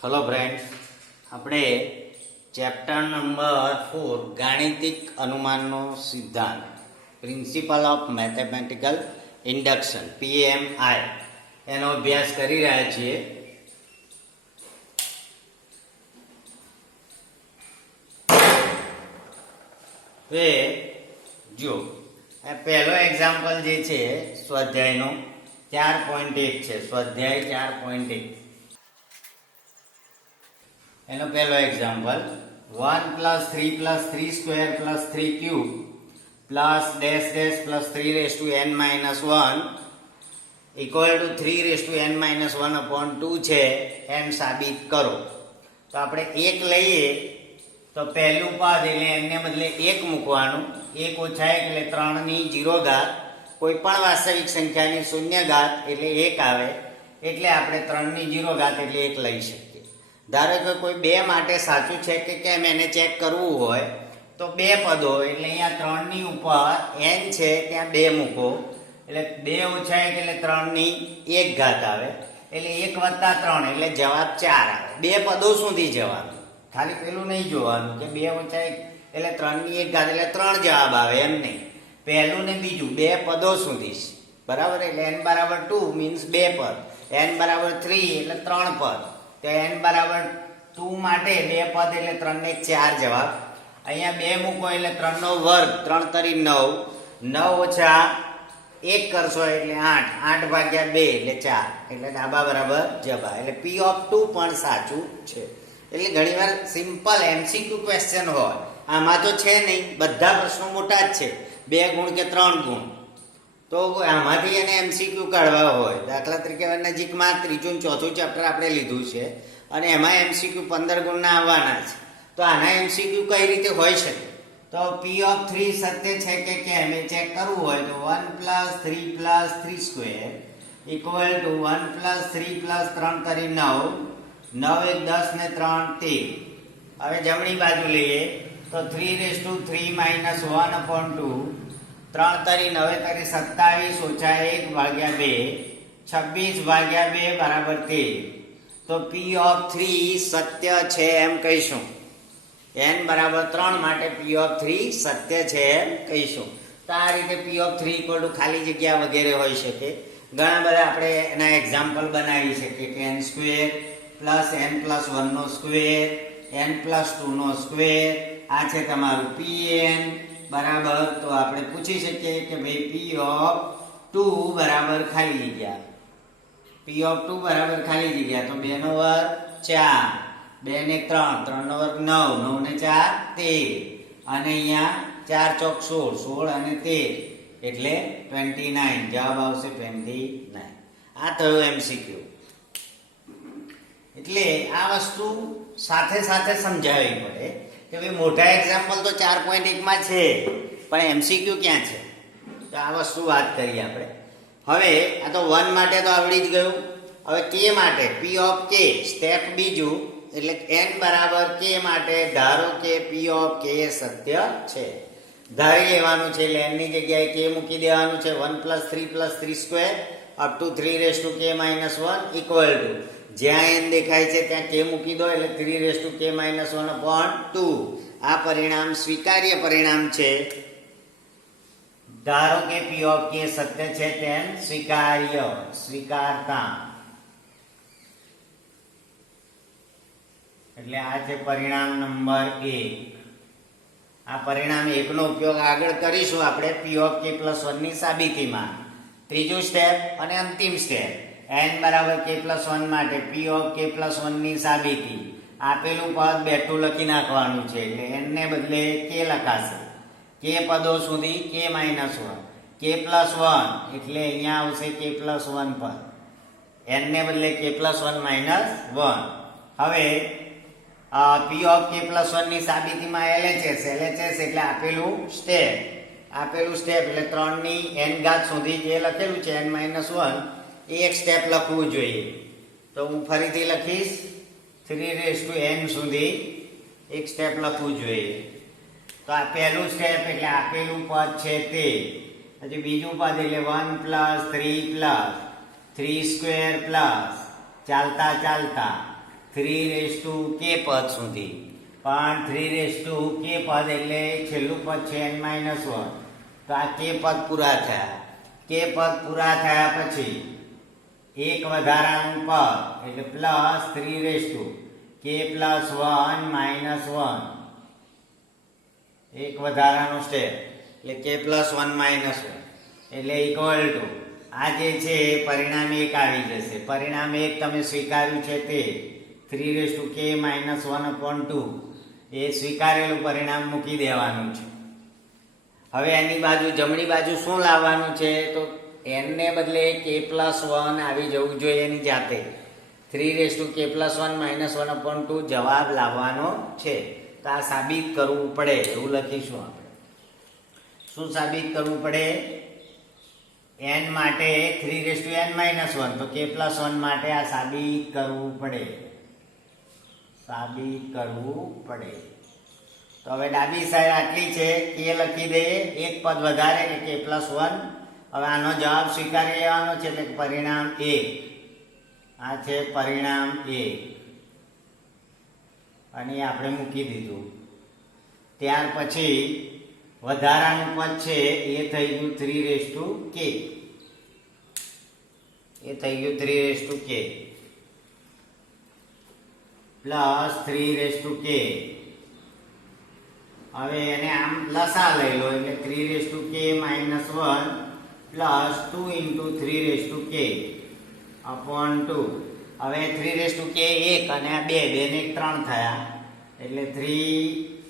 Hello friends, આપણે chapter number 4 ગાણિતિક અનુમાનનો સિદ્ધાંત principal of mathematical induction PMI એનો અભ્યાસ કરી રહ્યા છીએ. હવે જો આ પહેલો એક્ઝામ્પલ જે છે સ્વાધ્યાયનો 4.1 છે. સ્વાધ્યાય 4.1 એનો પહેલો example 1 + 3 + 3 square + 3 cube plus dash dash plus 3n - 1 equal to 3n - 1/2 છે એમ સાબિત કરો. તો આપણે 1 લઈએ તો પહેલું પદ એટલે એમને બદલે 1 મૂકવાનું. 1 ઓછા 1 એટલે 3 ની 0 ઘાત. કોઈ પણ વાસ્તવિક સંખ્યાની શૂન્ય ઘાત એટલે 1 આવે, એટલે આપણે 3 ની 0 ઘાત એટલે 1 લઈ શકીએ. ધારો કે કોઈ બે માટે સાચું છે કે કેમ એને ચેક કરવું હોય તો બે પદો એટલે અહીંયા 3 ની ઉપર n છે ત્યાં 2 મૂકો એટલે 2 ઓછા 1 એટલે 3 ની 1 ઘાત આવે એટલે 1 + 3 એટલે જવાબ 4 આવે. બે પદો સુધી જવાનું, ખાલી પેલું નહીં જોવાનું કે 2 ઓછા 1 એટલે 3 ની 1 ઘાત એટલે 3 જવાબ આવે એમ નહીં. પહેલું ને બીજું બે પદો સુધી, બરાબર. એટલે n = 2 મીન્સ બે પદ, n = 3 એટલે 3 પદ. તો n = 2 માટે બે પદ એટલે 3 ને 4 જવાબ. અહીંયા 2 મૂકો એટલે 3 નો વર્ગ, 3 તરી 9, 9 ઓછા 1 કરશો એટલે 8, 8 ભાગ્યા 2 એટલે 4 એટલે ડાબા બરાબર જવાબ. એટલે P(2) પણ સાચું છે. એટલે ઘણીવાર સિમ્પલ MCQ ક્વેશ્ચન હોય, આમાં તો છે નહીં, બધા પ્રશ્નો મોટા જ છે, 2 ગુણ કે 3 ગુણ, તો આમાંથી એને MCQ કાઢવા હોય. દાખલા તરીકે નજીકમાં ત્રીજું અને ચોથું ચેપ્ટર આપણે લીધું છે અને એમાં MCQ 15 ગુણના આવવાના છે. તો આના MCQ કઈ રીતે હોઈ શકે? તો P(3) સત્ય છે કે કેમ એ ચેક કરવું હોય તો 1 + 3 + 3 સ્ક્વેર ઇક્વલ ટુ 1 + 3 + 3 તરી 9, 9 × 10 ને 3 13. હવે જમણી બાજુ લઈએ તો 3(3 - 1/2, 3 તરી 9 તરી 27 ઓછા 1 ભાગ્યા 2, 26 ભાગ્યા 2 બરાબર 13. તો P(3) સત્ય છે એમ કહીશું. n = 3 માટે P(3) સત્ય છે એમ કહીશું. તો આ રીતે P(3) = ખાલી જગ્યા વગેરે હોઈ શકે. ઘણા બધા આપણે એના એક્ઝામ્પલ બનાવી શકીએ કે n² + n + 1 નો સ્ક્વેર, n + 2 નો સ્ક્વેર, આ છે તમારું Pn બરાબર. તો આપણે પૂછી શકીએ કે ભાઈ P(2) બરાબર ખાલી જગ્યા, P(2) બરાબર ખાલી જગ્યા તો 2 નો વર્ગ 4, 2 ને 3, 3 નો વર્ગ 9, 9 ને 4 13, અને અહીંયા 4 ચોક 16, 16 અને 13 એટલે 29, જવાબ આવશે 29. આ થયો MCQ. એટલે આ વસ્તુ સાથે સાથે સમજાવવી પડે કે ભાઈ મોટા એક્ઝામ્પલ તો 4.1 માં છે પણ MCQ ક્યાં છે? તો આ વસ્તુ વાત કરીએ આપણે. હવે આ તો 1 માટે તો આવડી જ ગયું. હવે k માટે P(k) સ્ટેપ બીજું એટલે n = k માટે ધારો કે P(k) સત્ય છે. ધારી લેવાનું છે એટલે n ની જગ્યાએ k મૂકી દેવાનું છે. 1 + 3 + 3 square up to 3k - 1 equal to જ્યાં n દેખાય છે ત્યાં k મૂકી દો એટલે 3k - 1/2. આ પરિણામ સ્વીકાર્ય પરિણામ છે. ધારો કે P(k) સત્ય છે તેમ સ્વીકાર્ય, સ્વીકારતા. એટલે આ છે પરિણામ નંબર 1. આ પરિણામ 1 નો ઉપયોગ આગળ કરીશું આપણે P(k + 1) ની સાબિતીમાં. ત્રીજું સ્ટેપ અને અંતિમ સ્ટેપ n = k + 1 માટે P(k + 1) ની સાબિતી. આપેલું પદ બેઠું લખી નાખવાનું છે એટલે n ને બદલે k લખાશે. k પદો સુધી k - 1, k + 1 એટલે અહીંયા આવશે k + 1 પદ, n ને બદલે k + 1 - 1. હવે P(k + 1) ની સાબિતીમાં LHS એટલે આપેલું સ્ટેપ એટલે 3 ની n ઘાત સુધી જે લખેલું છે n - 1 એ એક સ્ટેપ લખવું જોઈએ. તો હું ફરીથી લખીશ 3n સુધી એક સ્ટેપ લખવું જોઈએ. તો આ પહેલું સ્ટેપ એટલે આપેલું પદ છે તે. પછી બીજું પદ એટલે 1 + 3 + 3² ચાલતા ચાલતા 3k પદ સુધી, પણ 3k પદ એટલે છેલ્લું પદ છે n-1, તો આ k પદ પૂરા થયા. k પદ પૂરા થયા પછી એક વધારાનું પદ એટલે પ્લસ 3k + 1 - 1, એક વધારાનો સ્ટેપ એટલે k + 1 - 1 એટલે ઇક્વલ ટુ આ જે છે પરિણામ 1 આવી જશે. પરિણામ 1 તમે સ્વીકાર્યું છે તે 3k - 1/2 એ સ્વીકારેલું પરિણામ મૂકી દેવાનું છે. હવે એની બાજુ જમણી બાજુ શું લાવવાનું છે? તો n ને બદલે k + 1 આવી જવું જોઈએ એની જાતે. 3k + 1 - 1/2 જવાબ લાવવાનો છે. તો આ સાબિત કરવું પડે એવું લખીશું આપણે. શું સાબિત કરવું પડે? n માટે 3n-1, તો k + 1 માટે આ સાબિત કરવું પડે. સાબિત કરવું પડે. તો હવે ડાબી સાઈડ આટલી છે, k લખી દઈએ, એક પદ વધારે કે k + 1. હવે આનો જવાબ સ્વીકારી લેવાનો છે એટલે પરિણામ 1. આ છે પરિણામ 1 અને આપણે મૂકી દીધું. ત્યાર પછી વધારાનું પદ છે એ થઈ ગયું 3k. એ થઈ ગયું 3k પ્લસ 3k. હવે એને આમ લસા લઈ લો એટલે 3k - 1 પ્લસ 2 × 3k upon 2. હવે 3k 1 અને આ 2 ને 3 થયા એટલે 3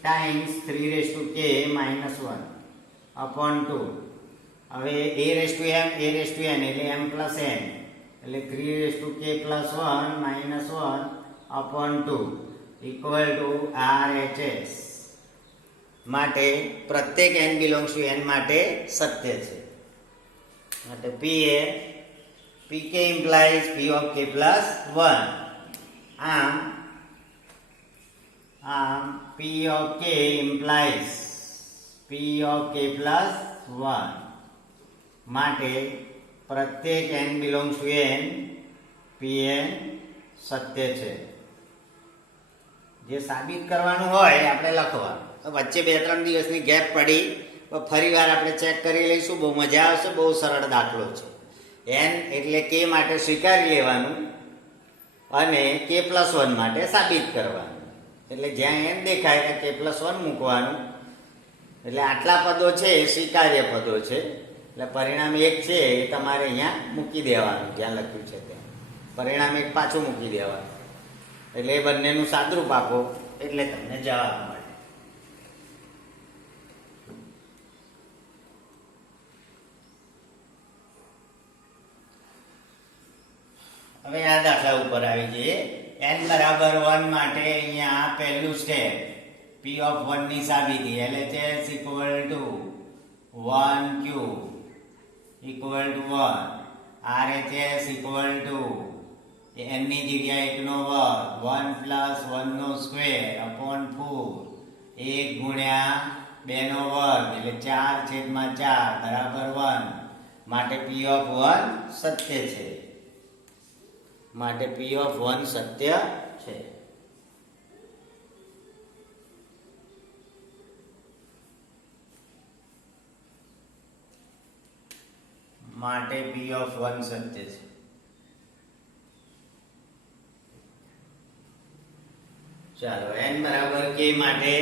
ટાઈમ્સ 3k - 1 upon 2. હવે an એટલે m + n એટલે 3k + 1 - 1 upon 2 equal to RHS. માટે પ્રત્યેક n belongs to n માટે સત્ય છે. માટે pk implies p of k + 1. આમ p of k implies p of k + 1 માટે પ્રત્યેક n belongs to n pn સત્ય છે. જે સાબિત કરવાનું હોય આપણે લખવાનું. વચ્ચે 2-3 દિવસની ગેપ પડી તો ફરી વાર આપણે ચેક કરી લઈશું. બહુ મજા આવશે. બહુ સરળ દાખલો છે. n એટલે k માટે સ્વીકારી લેવાનું અને k + 1 માટે સાબિત કરવાનું. એટલે જ્યાં n દેખાય ત્યાં k + 1 મૂકવાનું. એટલે આટલા પદો છે એ સ્વીકાર્ય પદો છે. એટલે પરિણામ 1 છે એ તમારે અહીંયા મૂકી દેવાનું. જ્યાં લખ્યું છે ત્યાં પરિણામ 1 પાછું મૂકી દેવાનું. એટલે એ બંનેનું સાદરૂપ આપો એટલે તમને જવાબ મળે. હવે આ દાખલા ઉપર આવી જઈએ. n = 1 માટે અહીંયા પહેલું સ્ટેપ p of 1 ની સાબિતી. LHS = 1 cube = 1. RHS = n ની જગ્યાએ 1 નો વર્ગ 1 + 1 નો સ્ક્વેર upon 4. 1 ગુણ્યા 2 નો વર્ગ એટલે 4/4 = 1. માટે p of 1 સત્ય છે. માટે p of 1 સત્ય છે. માટે p of 1 સત્ય છે. ચાલો n = k માટે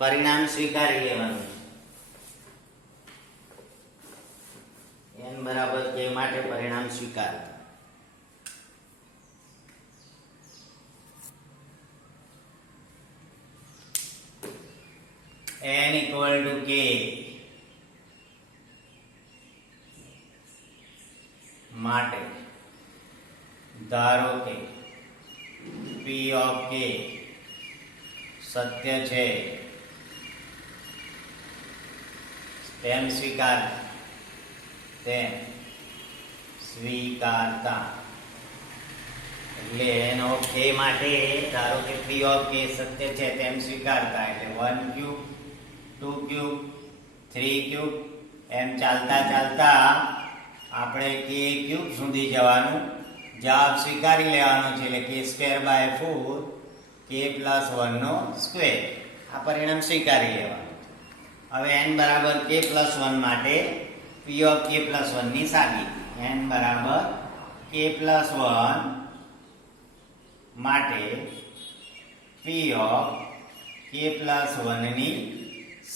પરિણામ સ્વીકારી લેવાનું. n = k માટે પરિણામ સ્વીકાર. n = k માટે ધારો કે p of k સત્ય છે તેમ સ્વીકારતા. એટલે n of k માટે ધારો કે p of k સત્ય છે તેમ સ્વીકારતા. એટલે 1 ક્યુબ 2 ક્યુબ 3 ક્યુબ એમ ચાલતા ચાલતા આપણે k ક્યુબ સુધી જવાનું જવાબ સ્વીકારી લેવાનો છે એટલે કે સ્ક્વેર બાય 4 કે પ્લસ 1 નો સ્ક્વેર. આ પરિણામ સ્વીકારી લેવાનું. હવે n બરાબર k પ્લસ 1 માટે p ઓફ k પ્લસ 1 ની સાબિતી. n બરાબર k પ્લસ 1 માટે p ઓફ k પ્લસ 1 ની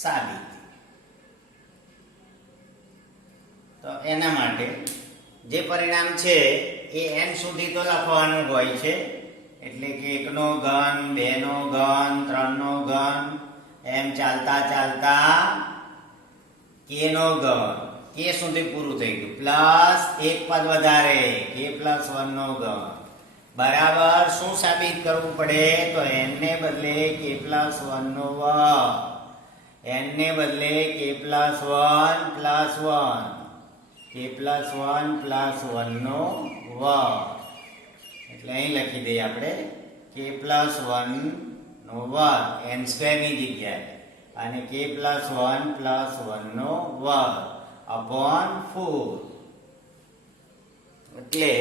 સાબિતી. તો એના માટે જે પરિણામ છે એ n સુધી તો લખવાનું હોય છે, એટલે કે 1 નો ઘન, 2 નો ઘન, 3 નો ઘન, એમ ચાલતા ચાલતા k નો ઘન, k સુધી પૂરું થઈ ગયું, પ્લસ એક પદ વધારે k પ્લસ 1 નો ઘન બરાબર શું સાબિત કરવું પડે? તો n ને બદલે k પ્લસ 1 નો વર્ગ, n ને બદલે k plus 1 plus 1, k plus 1 plus 1 નો વર્ગ. એટલે અહીં લખી દઈએ આપણે k પ્લસ 1 નો વર્ગ n સ્ક્વેર ની જગ્યાએ, અને k પ્લસ 1 પ્લસ 1 નો વર્ગ અપોન 4. એટલે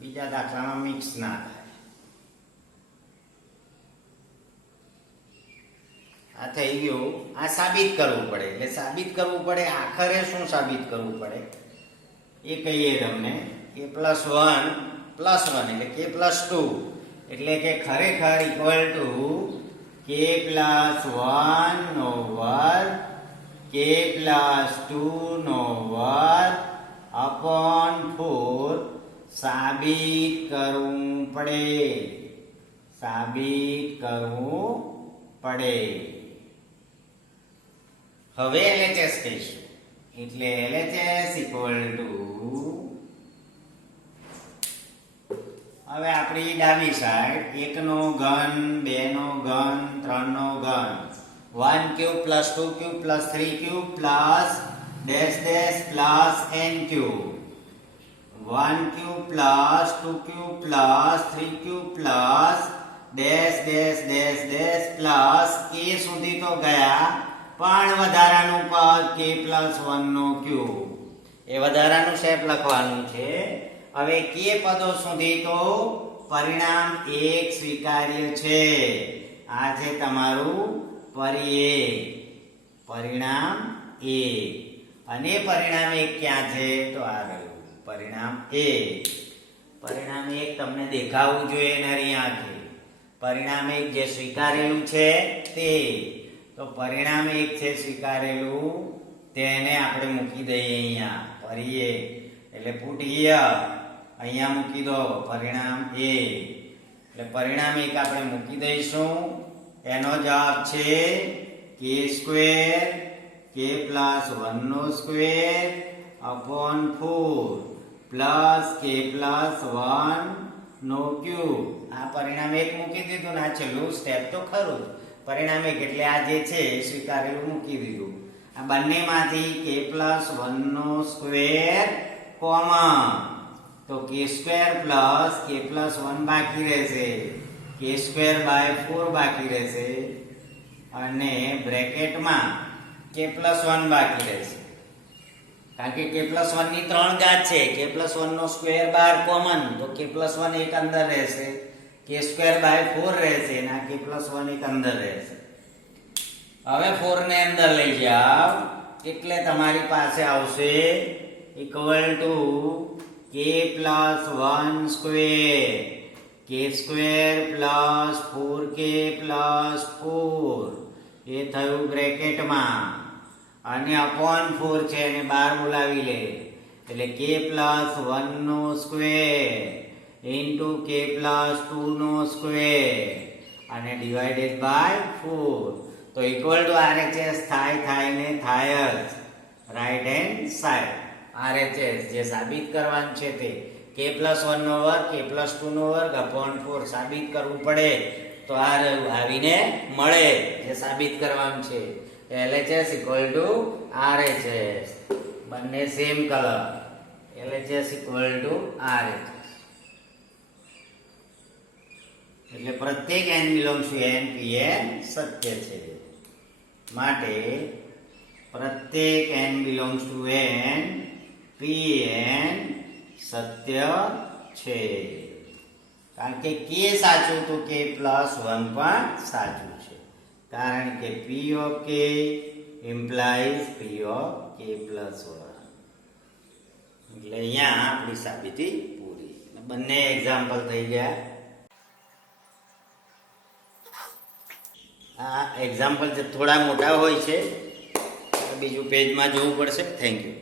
બીજા દાખલામાં મિક્સ ના થાય. આ થઈ ગયું. આ સાબિત કરવું પડે. એટલે સાબિત કરવું પડે, આખરે શું સાબિત કરવું પડે એ કહીએ તમને. k પ્લસ 1 પ્લસ 1 એટલે k પ્લસ 2, એટલે કે ખરેખર ઇક્વલ ટુ k પ્લસ 1 નો વર્ગ k પ્લસ 2 નો વર્ગ અપોન 4 સાબિત કરવું પડે. સાબિત કરવું પડે. હવે LHS કહીશું. એટલે LHS ઇક્વલ ટુ, હવે આપણી ડાબી સાઈડ 1 નો ઘન, 2 નો ઘન, 3 નો ઘન, 1 cube plus 2 cube plus 3 cube plus dash dash plus n cube, 1 cube plus 2 cube plus 3 cube plus dash dash dash dash plus k સુધી તો ગયા, પણ વધારાનું પદ k પ્લસ 1 નો ક્યુબ, એ વધારાનું શેપ લખવાનું છે. હવે k પદો સુધી તો પરિણામ 1 સ્વીકાર્ય છે. આ છે તમારું પરિણામ 1. અને પરિણામ 1 ક્યાં છે? તો આ રહ્યું પરિણામ 1. પરિણામ 1 તમને દેખાવું જોઈએ નરી આંખે. પરિણામ 1 જે સ્વીકારેલું છે તે. તો પરિણામ 1 છે સ્વીકારેલું, તેને આપણે મૂકી દઈએ અહીંયા પરિએ. એટલે પુટ હિયર, અહીંયા મૂકી દો પરિણામ 1. એટલે પરિણામ 1 આપણે મૂકી દઈશું. એનો જવાબ છે k સ્ક્વેર k પ્લસ 1 નો square upon 4 plus k plus 1 નો ક્યુબ. આ પરિણામ 1 મૂકી દીધું ને આ છેલ્લું સ્ટેપ તો ખરું. પરિણામ 1 એટલે આ જે છે એ સ્વીકારેલું મૂકી દીધું. આ બંનેમાંથી k પ્લસ 1 નો સ્ક્વેર કોમન, તો k square plus k plus 1 બાકી રહેશે, k સ્ક્વેર બાય 4 બાકી રહેશે, અને બ્રેકેટમાં k પ્લસ 1 બાકી રહેશે. કારણ કે k પ્લસ 1 ની 3 ઘાત છે. k પ્લસ 1 નો સ્ક્વેર બાર કોમન, તો k પ્લસ 1 એક અંદર રહેશે, k સ્ક્વેર બાય 4 રહેશે, અને આ k પ્લસ 1 એક અંદર રહેશે. હવે 4 ને અંદર લઈ જાઓ એટલે તમારી પાસે આવશે equal to k plus 1 square, k square plus 4k plus 4, એ થયું બ્રેકેટમાં, અને અપોન 4 છે એને બહાર બોલાવી લે. એટલે k પ્લસ 1 નો સ્ક્વેર ઇન્ટુ k પ્લસ 2 નો સ્ક્વેર અને ડિવાઇડેડ બાય 4. તો ઇક્વલ ટુ RHS થાય ને થાય જ રાઈટ હેન્ડ સાઈડ. RHS જે સાબિત કરવાનું છે તે k પ્લસ 1 નો વર્ગ k પ્લસ 2 નો વર્ગ અપોન 4 સાબિત કરવું પડે. તો આ આવીને મળે જે સાબિત કરવાનું છે. LHS ઇક્વલ ટુ RHS, બંને same colour. LHS equal to RHS. એટલે પ્રત્યેક n belongs to n Pn સત્ય છે. માટે પ્રત્યેક n belongs to n Pn સત્ય છે. કારણ કે k સાચું તો k પ્લસ 1 પણ સાચું છે. કારણ કે p of k implies p of k plus 1. એટલે અહીંયા આપણી સાબિતી પૂરી. બંને એક્ઝામ્પલ થઈ ગયા. આ એક્ઝામ્પલ થોડા મોટા હોય છે, બીજું પેજમાં જોવું પડશે. Thank you.